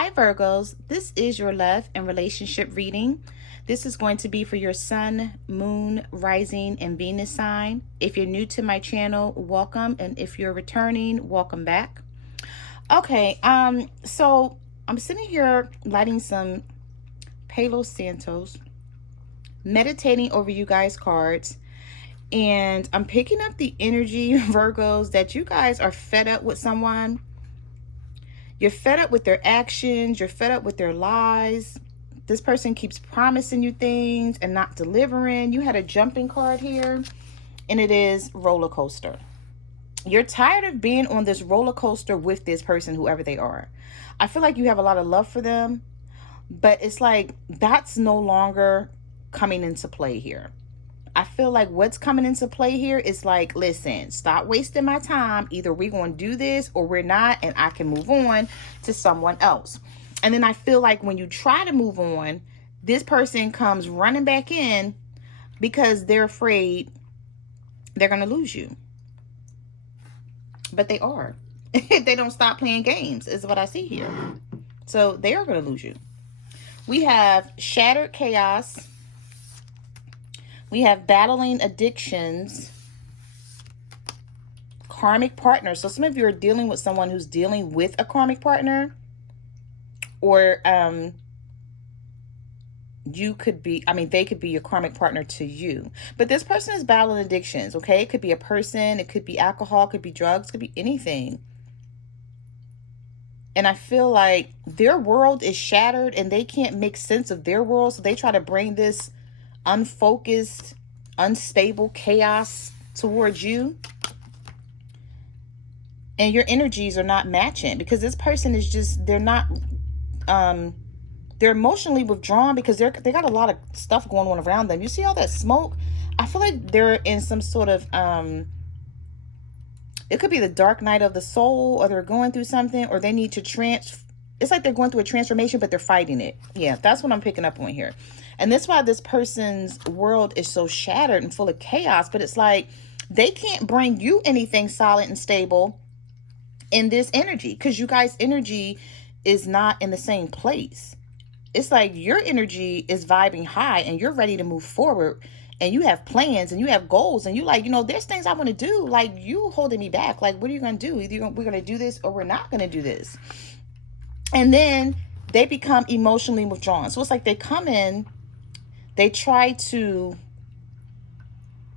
Hi Virgos, this is your love and relationship reading. This is going to be for your sun, moon, rising, and Venus sign. If you're new to my channel, welcome, and if you're returning, welcome back. Okay, so I'm sitting here lighting some Palo Santos, meditating over you guys' cards, and I'm picking up the energy, Virgos, that you guys are fed up with someone. You're fed up with their actions. You're fed up with their lies. This person keeps promising you things and not delivering. You had a jumping card here, and it is roller coaster. You're tired of being on this roller coaster with this person, whoever they are. I feel like you have a lot of love for them, but it's like that's no longer coming into play here. I feel like what's coming into play here is like, listen, stop wasting my time. Either we're going to do this or we're not, and I can move on to someone else. And then I feel like when you try to move on, this person comes running back in because they're afraid they're going to lose you. But they are. If they don't stop playing games, is what I see here. So they are going to lose you. We have shattered chaos. We have battling addictions, karmic partners. So some of you are dealing with someone who's dealing with a karmic partner, or you could be, they could be your karmic partner to you. But this person is battling addictions, okay? It could be a person, it could be alcohol, it could be drugs, it could be anything. And I feel like their world is shattered and they can't make sense of their world. So they try to bring this unfocused, unstable chaos towards you, and your energies are not matching because this person is just, they're emotionally withdrawn because they got a lot of stuff going on around them. You see all that smoke? I feel like they're in some sort of it could be the dark night of the soul, or they're going through something, or they need to it's like they're going through a transformation, but they're fighting it. Yeah, that's what I'm picking up on here. And that's why this person's world is so shattered and full of chaos. But it's like they can't bring you anything solid and stable in this energy because you guys' energy is not in the same place. It's like your energy is vibing high and you're ready to move forward and you have plans and you have goals and you like, there's things I want to do. Like, you holding me back. Like, what are you going to do? Either we're going to do this or we're not going to do this. And then they become emotionally withdrawn. So it's like they come in, they try to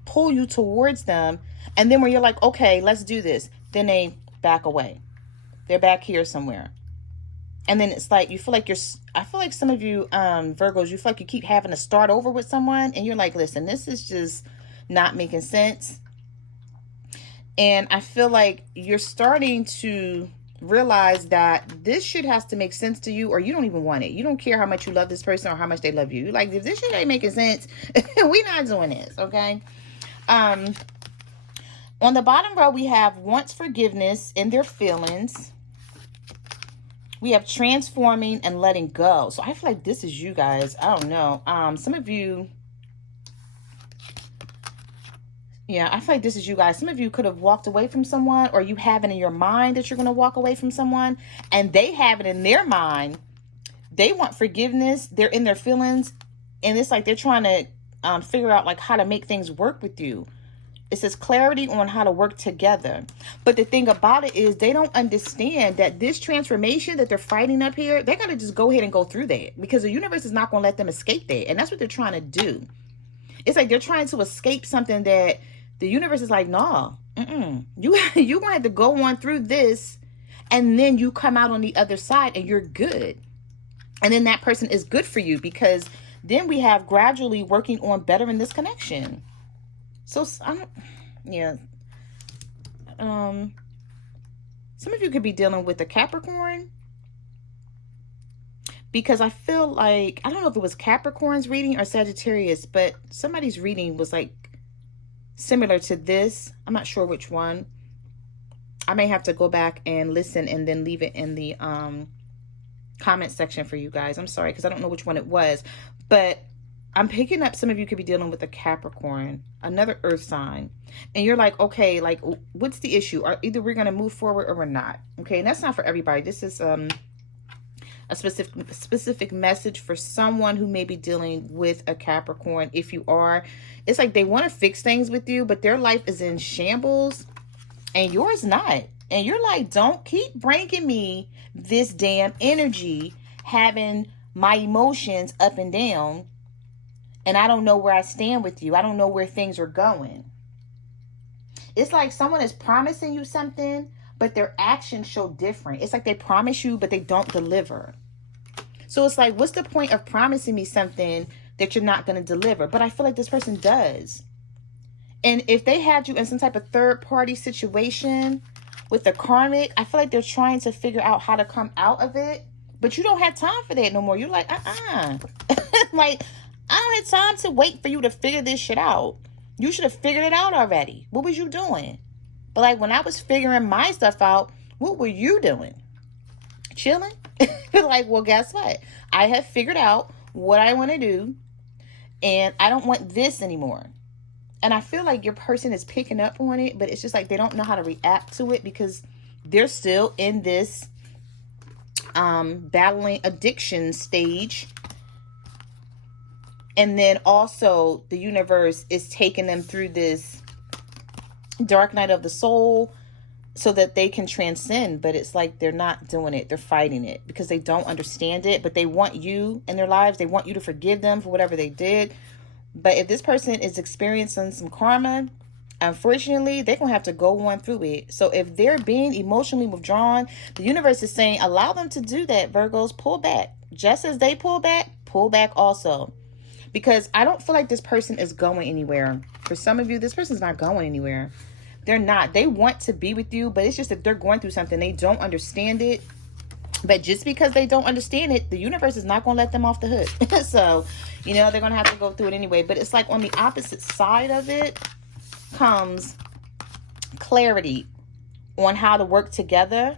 pull you towards them. And then when you're like, okay, let's do this, then they back away. They're back here somewhere. And then it's like, you feel like I feel like some of you Virgos, you feel like you keep having to start over with someone. And you're like, listen, this is just not making sense. And I feel like you're starting to realize that this shit has to make sense to you, or you don't even want it. You don't care how much you love this person or how much they love you. You're like, if this shit ain't making sense, we're not doing this, okay? On the bottom row, we have wants forgiveness in their feelings. We have transforming and letting go. So I feel like this is you guys. I don't know. Some of you, yeah, I feel like this is you guys. Some of you could have walked away from someone, or you have it in your mind that you're going to walk away from someone, and they have it in their mind. They want forgiveness. They're in their feelings, and it's like they're trying to figure out like how to make things work with you. It says clarity on how to work together. But the thing about it is they don't understand that this transformation that they're fighting up here, they're going to just go ahead and go through that because the universe is not going to let them escape that. And that's what they're trying to do. It's like they're trying to escape something that the universe is like, no, you're going to have to go on through this, and then you come out on the other side and you're good. And then that person is good for you because then we have gradually working on bettering this connection. So, some of you could be dealing with a Capricorn, because I feel like, I don't know if it was Capricorn's reading or Sagittarius, but somebody's reading was like similar to this. I'm not sure which one. I may have to go back and listen and then leave it in the comment section for you guys. I'm sorry, because I don't know which one it was, but I'm picking up some of you could be dealing with a Capricorn, another earth sign. And you're like, okay, like, what's the issue? Either we're going to move forward or we're not. Okay, and that's not for everybody. This is a a specific message for someone who may be dealing with a Capricorn. If you are, it's like they want to fix things with you, but their life is in shambles and yours not. And you're like, don't keep bringing me this damn energy, having my emotions up and down, and I don't know where I stand with you. I don't know where things are going. It's like someone is promising you something, but their actions show different. It's like they promise you, but they don't deliver. So it's like, what's the point of promising me something that you're not going to deliver? But I feel like this person does. And if they had you in some type of third-party situation with the karmic, I feel like they're trying to figure out how to come out of it. But you don't have time for that no more. You're like, like, I don't have time to wait for you to figure this shit out. You should have figured it out already. What was you doing? But like when I was figuring my stuff out, what were you doing? Chilling? Like, well, guess what? I have figured out what I want to do, and I don't want this anymore. And I feel like your person is picking up on it, but it's just like they don't know how to react to it because they're still in this battling addiction stage. And then also the universe is taking them through this dark night of the soul so that they can transcend. But it's like they're not doing it. They're fighting it because they don't understand it. But they want you in their lives. They want you to forgive them for whatever they did. But if this person is experiencing some karma, unfortunately, they're going to have to go on through it. So if they're being emotionally withdrawn, the universe is saying, allow them to do that, Virgos. Pull back. Just as they pull back also. Because I don't feel like this person is going anywhere. For some of you, this person's not going anywhere. They're not. They want to be with you, but it's just that they're going through something. They don't understand it. But just because they don't understand it, the universe is not going to let them off the hook. So, you know, they're going to have to go through it anyway. But it's like on the opposite side of it comes clarity on how to work together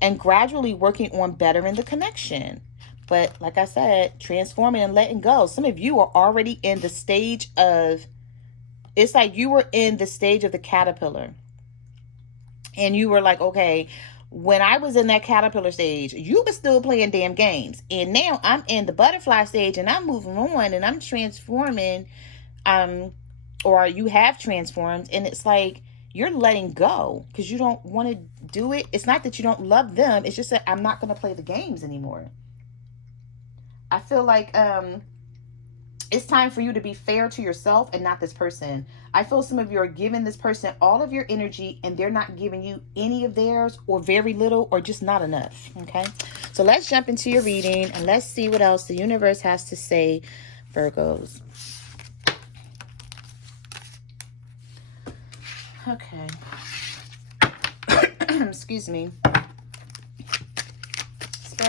and gradually working on bettering the connection. But like I said, transforming and letting go. Some of you are already in the stage of, it's like you were in the stage of the caterpillar. And you were like, okay, when I was in that caterpillar stage, you were still playing damn games. And now I'm in the butterfly stage and I'm moving on and I'm transforming, or you have transformed. And it's like, you're letting go because you don't want to do it. It's not that you don't love them. It's just that I'm not going to play the games anymore. I feel like it's time for you to be fair to yourself and not this person. I feel some of you are giving this person all of your energy and they're not giving you any of theirs, or very little, or just not enough. Okay, so let's jump into your reading and let's see what else the universe has to say, Virgos. Okay. Excuse me.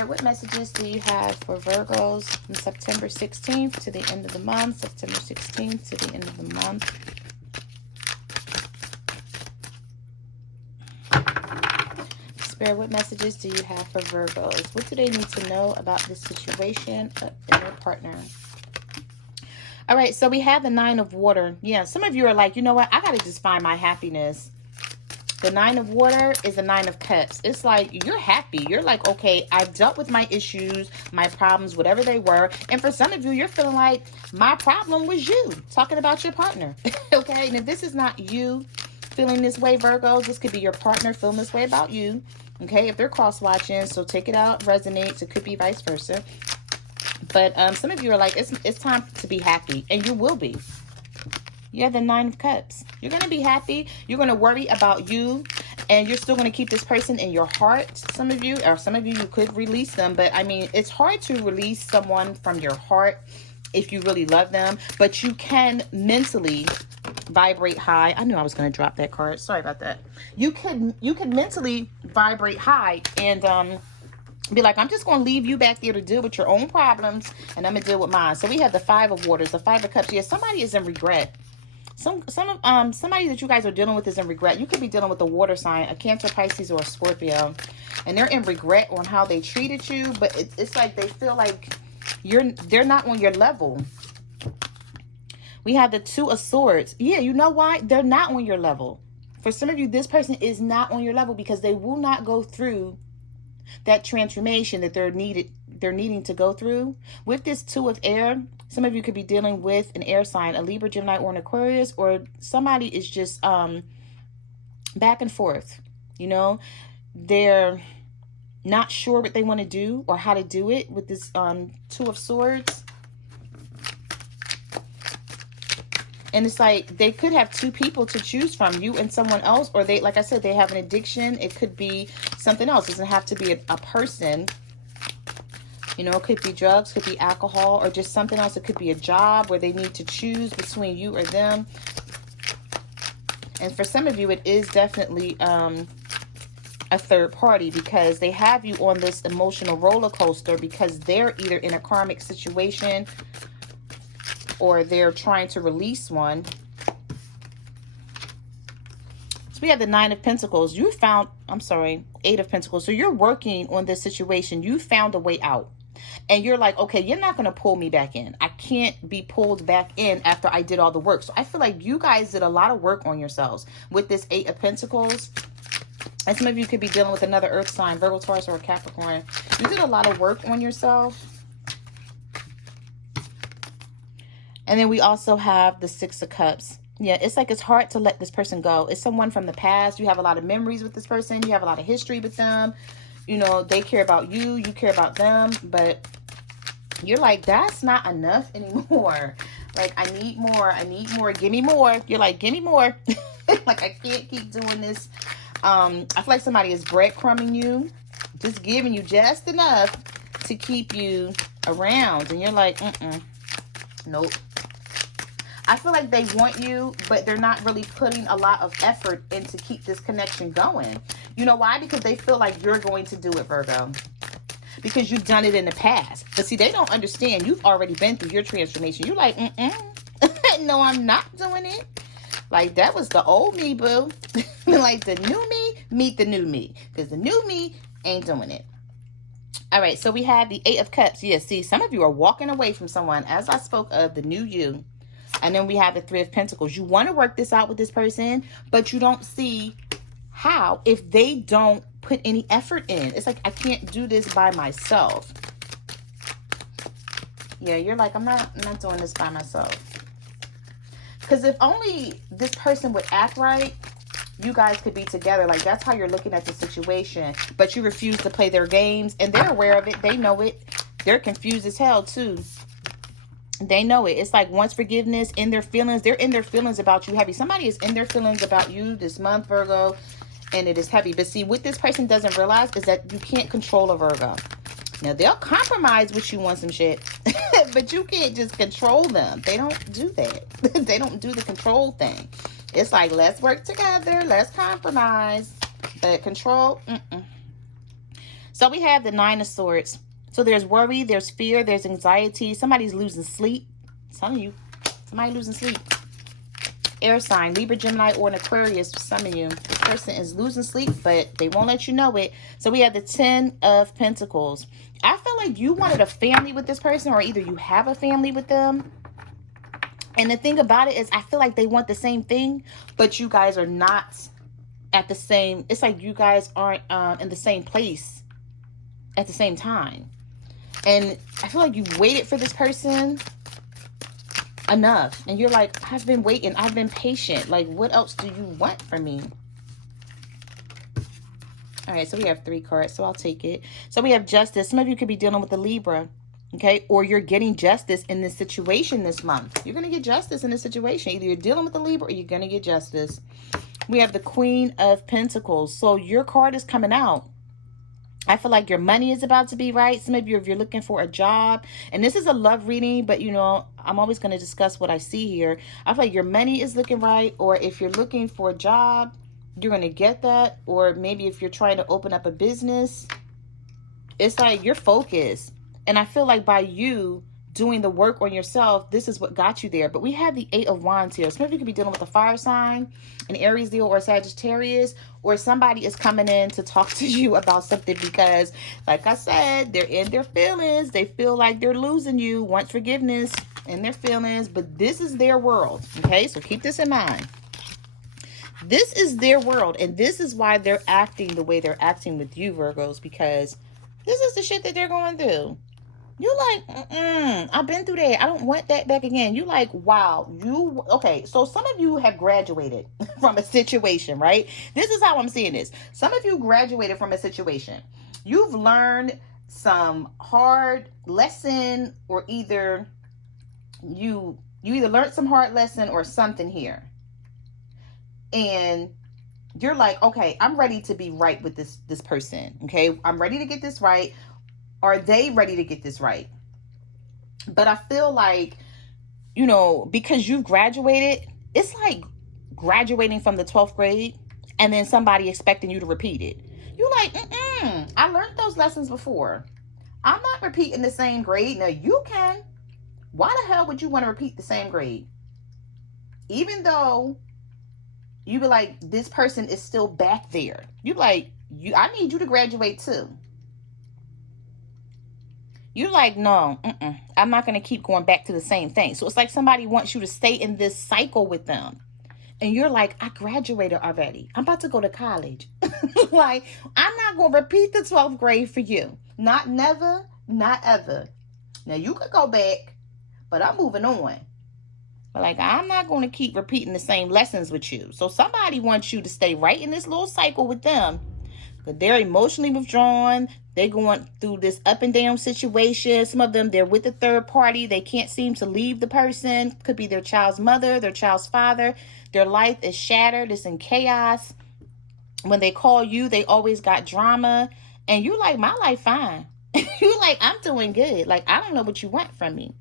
What messages do you have for Virgos from September 16th to the end of the month? September 16th to the end of the month. Spirit, what messages do you have for Virgos? What do they need to know about this situation in their partner? All right, so we have the Nine of Water. Yeah, some of you are like, you know what? I got to just find my happiness. The Nine of Water is the Nine of Cups. It's like you're happy. You're like, okay, I've dealt with my issues, my problems, whatever they were. And for some of you, you're feeling like my problem was you. Talking about your partner. Okay, and if this is not you feeling this way, Virgos, this could be your partner feeling this way about you. Okay, if they're cross-watching, so take it out, resonates. It could be vice versa. But some of you are like, it's time to be happy. And you will be. You have the Nine of Cups. You're going to be happy. You're going to worry about you. And you're still going to keep this person in your heart. Some of you, or some of you could release them. But I mean, it's hard to release someone from your heart if you really love them. But you can mentally vibrate high. I knew I was going to drop that card. Sorry about that. You could mentally vibrate high and be like, I'm just going to leave you back there to deal with your own problems. And I'm going to deal with mine. So we have the Five of Waters, the Five of Cups. Yeah, somebody is in regret. Somebody that you guys are dealing with is in regret. You could be dealing with a water sign, a Cancer, Pisces, or a Scorpio, and they're in regret on how they treated you. But it's like they feel like they're not on your level. We have the Two of Swords. Yeah, you know why? They're not on your level. For some of you, this person is not on your level because they will not go through that transformation that they're they're needing to go through. With this Two of Air, some of you could be dealing with an air sign, a Libra, Gemini, or an Aquarius, or somebody is just back and forth. You know, they're not sure what they want to do or how to do it with this Two of Swords. And it's like they could have two people to choose from, you and someone else, or they, like I said, they have an addiction. It could be something else. It doesn't have to be a person. You know, it could be drugs, could be alcohol, or just something else. It could be a job where they need to choose between you or them. And for some of you, it is definitely a third party, because they have you on this emotional roller coaster because they're either in a karmic situation or they're trying to release one. So we have the Nine of Pentacles. You found, I'm sorry, Eight of Pentacles. So you're working on this situation. You found a way out. And you're like, okay, you're not going to pull me back in. I can't be pulled back in after I did all the work. So I feel like you guys did a lot of work on yourselves with this Eight of Pentacles. And some of you could be dealing with another earth sign, Virgo, Taurus, or a Capricorn. You did a lot of work on yourself. And then we also have the Six of Cups. Yeah, it's like it's hard to let this person go. It's someone from the past. You have a lot of memories with this person. You have a lot of history with them. You know, they care about you. You care about them. But you're like, that's not enough anymore. Like, I need more. I need more. Give me more. You're like, give me more. Like, I can't keep doing this. I feel like somebody is breadcrumbing you. Just giving you just enough to keep you around. And you're like, nope. I feel like they want you, but they're not really putting a lot of effort in to keep this connection going. You know why? Because they feel like you're going to do it, Virgo. Because you've done it in the past. But see, they don't understand. You've already been through your transformation. You're like, no, I'm not doing it. Like, that was the old me, boo. Like, the new me, meet the new me. Because the new me ain't doing it. All right, so we have the Eight of Cups. Yeah, see, some of you are walking away from someone, as I spoke of, the new you. And then we have the Three of Pentacles. You want to work this out with this person, but you don't see how if they don't put any effort in. It's like, I can't do this by myself. Yeah, you're like, I'm not doing this by myself. Because if only this person would act right, you guys could be together. Like, that's how you're looking at the situation. But you refuse to play their games, and they're aware of it. They know it. They're confused as hell, too. They know it. It's like, once forgiveness, in their feelings, they're in their feelings about you heavy. Somebody is in their feelings about you this month, Virgo, and it is heavy. But see, what this person doesn't realize is that you can't control a Virgo. Now, they'll compromise with you on some shit, but you can't just control them. They don't do that. They don't do the control thing. It's like, let's work together. Let's compromise. But control, So we have the Nine of Swords. So there's worry, there's fear, there's anxiety. Somebody's losing sleep. Some of you, somebody losing sleep. Air sign, Libra, Gemini, or an Aquarius. Some of you, this person is losing sleep, but they won't let you know it. So we have the Ten of Pentacles. I feel like you wanted a family with this person, or either you have a family with them. And the thing about it is, I feel like they want the same thing, but you guys are not at the same. It's like you guys aren't in the same place at the same time. And I feel like you've waited for this person enough. And you're like, I've been waiting. I've been patient. Like, what else do you want from me? All right, so we have 3 cards, so I'll take it. So we have Justice. Some of you could be dealing with the Libra, okay? Or you're getting justice in this situation this month. You're going to get justice in this situation. Either you're dealing with the Libra or you're going to get justice. We have the Queen of Pentacles. So your card is coming out. I feel like your money is about to be right. Some of you, if you're looking for a job, and this is a love reading, but you know, I'm always going to discuss what I see here. I feel like your money is looking right, or if you're looking for a job, you're going to get that. Or maybe if you're trying to open up a business, it's like you're focused. And I feel like by you doing the work on yourself, this is what got you there. But we have the Eight of Wands here. So maybe you could be dealing with a fire sign, an Aries, Leo, or Sagittarius, or somebody is coming in to talk to you about something because, like I said, they're in their feelings. They feel like they're losing you, want forgiveness in their feelings, but this is their world, okay? So keep this in mind. This is their world, and this is why they're acting the way they're acting with you, Virgos, because This is the shit that they're going through. You like, I've been through that. I don't want that back again. You like, wow. Okay, so some of you have graduated from a situation, right? This is how I'm seeing this. Some of you graduated from a situation. You've learned some hard lesson, or either you either learned some hard lesson or something here. And you're like, okay, I'm ready to be right with this person. Okay, I'm ready to get this right. Are they ready to get this right? But I feel like, because you've graduated, it's like graduating from the 12th grade and then somebody expecting you to repeat it. You're like, I learned those lessons before. I'm not repeating the same grade. Now you can. Why the hell would you want to repeat the same grade? Even though you be like, this person is still back there. You like, I need you to graduate too. You're like, no, I'm not going to keep going back to the same thing. So it's like somebody wants you to stay in this cycle with them. And you're like, I graduated already. I'm about to go to college. Like, I'm not going to repeat the 12th grade for you. Not never, not ever. Now, you could go back, but I'm moving on. But like, I'm not going to keep repeating the same lessons with you. So somebody wants you to stay right in this little cycle with them. But they're emotionally withdrawn. They're going through this up and down situation. Some of them, they're with a third party. They can't seem to leave the person. Could be their child's mother, their child's father. Their life is shattered. It's in chaos. When they call you, they always got drama. And you're like, my life fine. You're like, I'm doing good. Like, I don't know what you want from me.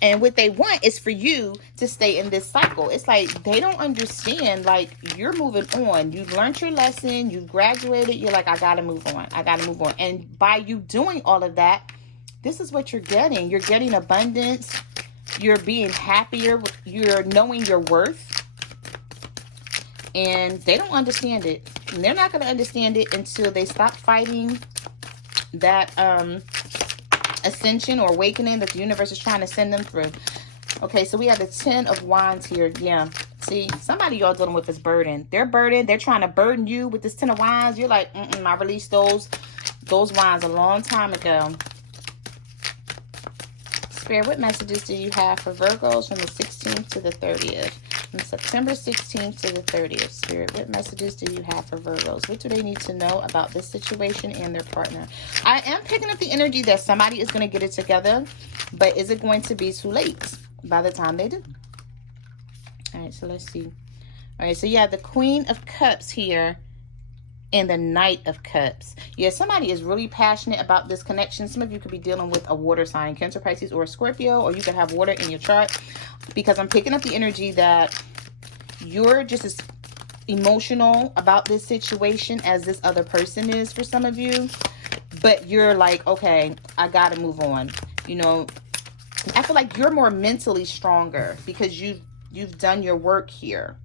And what they want is for you to stay in this cycle. It's like they don't understand, like, you're moving on. You've learned your lesson. You've graduated. You're like, I got to move on. I got to move on. And by you doing all of that, this is what you're getting. You're getting abundance. You're being happier. You're knowing your worth. And they don't understand it. And they're not going to understand it until they stop fighting that ascension or awakening that the universe is trying to send them through. Okay, so we have the 10 of Wands here. Yeah, see, somebody y'all dealing with is burden. They're burdened. They're trying to burden you with this 10 of Wands. You're like, I released those wands a long time ago. Spirit, what messages do you have for Virgos from the 16th to the 30th? From September 16th to the 30th. Spirit, what messages do you have for Virgos? What do they need to know about this situation and their partner? I am picking up the energy that somebody is going to get it together, but is it going to be too late by the time they do? All right, so let's see. All right, so you have the Queen of Cups here and the Knight of Cups. Yeah, somebody is really passionate about this connection. Some of you could be dealing with a water sign, Cancer, Pisces, or a Scorpio, or you could have water in your chart, because I'm picking up the energy that you're just as emotional about this situation as this other person is for some of you. But you're like, okay, I got to move on. I feel like you're more mentally stronger because you've done your work here.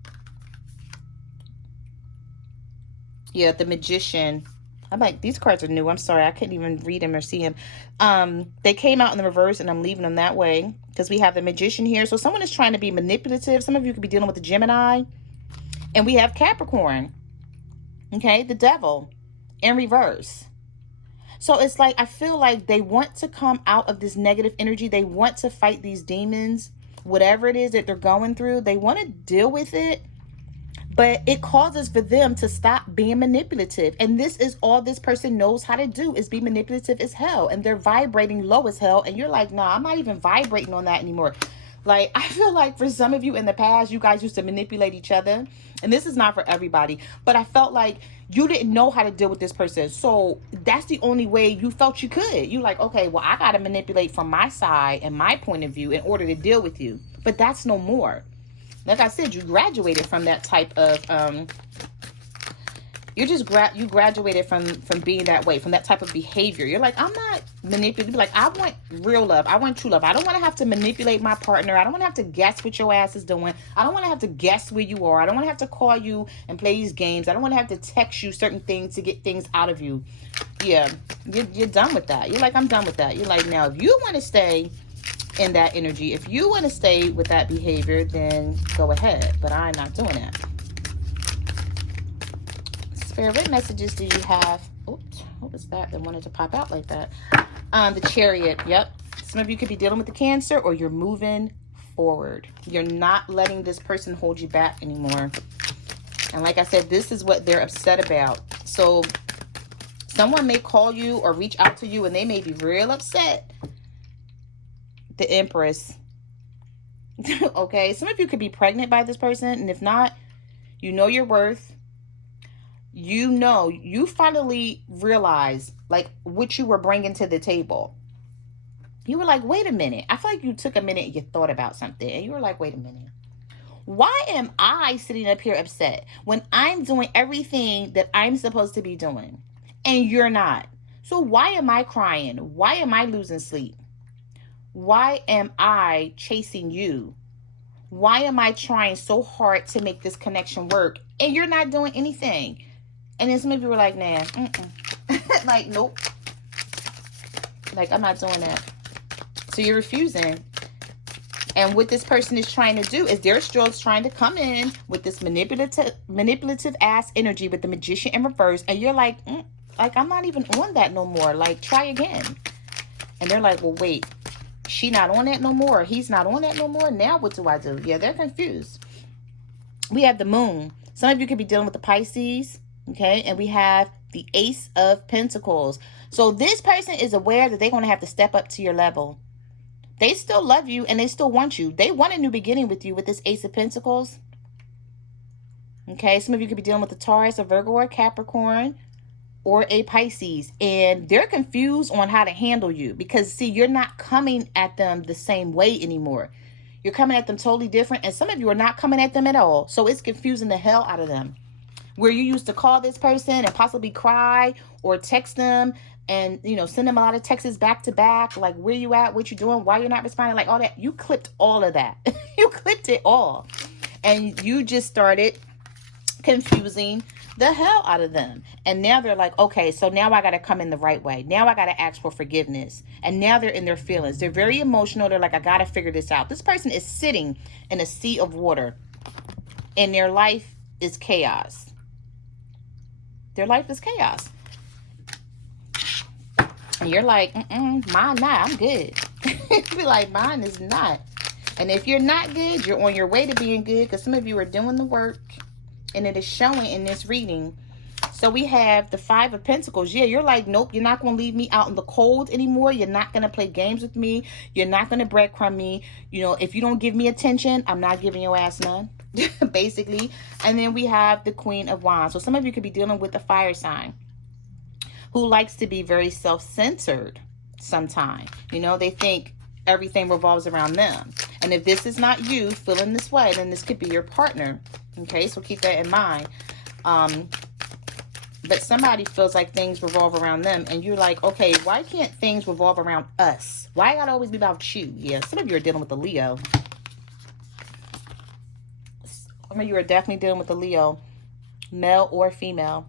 Yeah, the Magician. I'm like, these cards are new. I'm sorry. I couldn't even read them or see them. They came out in the reverse, and I'm leaving them that way because we have the Magician here. So someone is trying to be manipulative. Some of you could be dealing with the Gemini. And we have Capricorn. Okay, the Devil in reverse. So it's like, I feel like they want to come out of this negative energy. They want to fight these demons, whatever it is that they're going through. They want to deal with it. But it causes for them to stop being manipulative. And this is all this person knows how to do, is be manipulative as hell. And they're vibrating low as hell. And you're like, nah, I'm not even vibrating on that anymore. Like, I feel like for some of you in the past, you guys used to manipulate each other. And this is not for everybody. But I felt like you didn't know how to deal with this person. So that's the only way you felt you could. You like, okay, well, I got to manipulate from my side and my point of view in order to deal with you. But that's no more. Like I said, you graduated from that type of, you graduated from being that way, from that type of behavior. You're like, I'm not manipulating. Like, I want real love. I want true love. I don't want to have to manipulate my partner. I don't want to have to guess what your ass is doing. I don't want to have to guess where you are. I don't want to have to call you and play these games. I don't want to have to text you certain things to get things out of you. Yeah, you're done with that. You're like, I'm done with that. You're like, now, if you want to stay in that energy, if you want to stay with that behavior, then go ahead. But I'm not doing that. Spirit, what messages do you have Oops, what was that wanted to pop out like that? The Chariot. Yep. Some of you could be dealing with the Cancer, or you're moving forward. You're not letting this person hold you back anymore. And like I said, this is what they're upset about. So someone may call you or reach out to you and they may be real upset. The Empress. Okay, some of you could be pregnant by this person, and if not, you know your worth. You know, you finally realize like what you were bringing to the table. You were like, wait a minute. I feel like you took a minute and you thought about something, and you were like, wait a minute. Why am I sitting up here upset when I'm doing everything that I'm supposed to be doing and you're not? So why am I crying? Why am I losing sleep? Why am I chasing you? Why am I trying so hard to make this connection work and you're not doing anything? And then some of you were like, nah, like, nope. Like, I'm not doing that. So you're refusing. And what this person is trying to do is they're still trying to come in with this manipulative ass energy with the Magician in reverse. And you're like, I'm not even on that no more. Like, try again. And they're like, well, wait. She not on that no more. He's not on that no more. Now what do I do? Yeah, they're confused. We have the Moon. Some of you could be dealing with the Pisces. Okay, and we have the Ace of Pentacles. So this person is aware that they're going to have to step up to your level. They still love you and they still want you. They want a new beginning with you with this Ace of Pentacles. Okay, some of you could be dealing with a Taurus, a Virgo, or a Capricorn, or a Pisces. And they're confused on how to handle you because, see, you're not coming at them the same way anymore. You're coming at them totally different. And some of you are not coming at them at all. So it's confusing the hell out of them. Where you used to call this person and possibly cry or text them and, you know, send them a lot of texts back to back. Like, where you at? What you doing? Why you're not responding? Like, all that. You clipped all of that. You clipped it all. And you just started confusing the hell out of them. And now they're like, okay, so now I got to come in the right way. Now I got to ask for forgiveness. And now they're in their feelings. They're very emotional. They're like, I got to figure this out. This person is sitting in a sea of water. And their life is chaos. Their life is chaos. And you're like, mine not. I'm good. Be like, mine is not. And if you're not good, you're on your way to being good, because some of you are doing the work. And it is showing in this reading. So we have the Five of Pentacles. Yeah, you're like, nope, you're not going to leave me out in the cold anymore. You're not going to play games with me. You're not going to breadcrumb me. You know, if you don't give me attention, I'm not giving your ass none. Basically. And then we have the Queen of Wands. So some of you could be dealing with a fire sign who likes to be very self-centered sometimes. You know, they think everything revolves around them. And if this is not you feeling this way, then this could be your partner. Okay, so keep that in mind. But somebody feels like things revolve around them. And you're like, okay, why can't things revolve around us? Why gotta always be about you? Yeah, some of you are dealing with a Leo. Some of you are definitely dealing with a Leo, male or female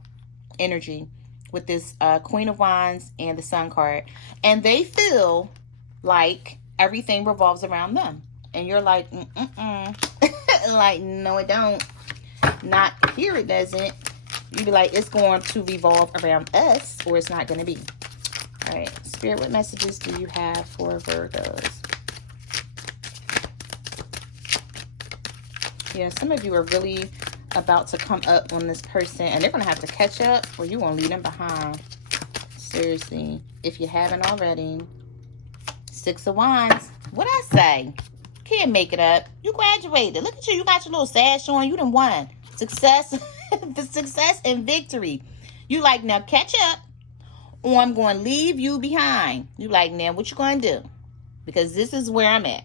energy, with this Queen of Wands and the Sun card. And they feel like everything revolves around them. And you're like, like, no, it don't. Not here, it doesn't. You be like, it's going to revolve around us, or it's not going to be. All right, Spirit, what messages do you have for Virgos? Yeah, some of you are really about to come up on this person, and they're going to have to catch up, or you're going to leave them behind. Seriously, if you haven't already. Six of Wands. What'd I say? Can't make it up. You graduated. Look at you. You got your little sash on. You done won. Success. The success and victory. You like, now catch up, or I'm going to leave you behind. You like, now what you going to do? Because this is where I'm at.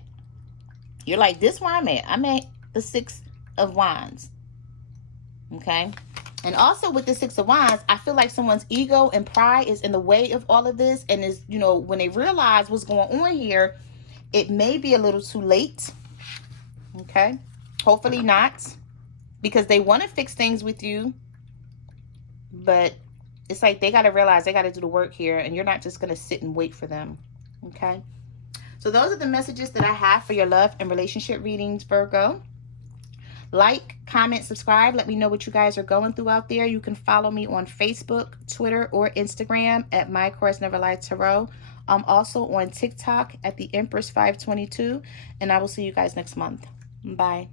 You're like, this where I'm at. I'm at the Six of Wands. Okay. And also with the Six of Wands, I feel like someone's ego and pride is in the way of all of this. And is, you know, when they realize what's going on here, it may be a little too late. Okay. Hopefully not. Because they want to fix things with you. But it's like they got to realize they got to do the work here. And you're not just going to sit and wait for them. Okay. So those are the messages that I have for your love and relationship readings, Virgo. Like, comment, subscribe. Let me know what you guys are going through out there. You can follow me on Facebook, Twitter, or Instagram at My Course Never Lied Tarot. I'm also on TikTok at the Empress 522, and I will see you guys next month. Bye.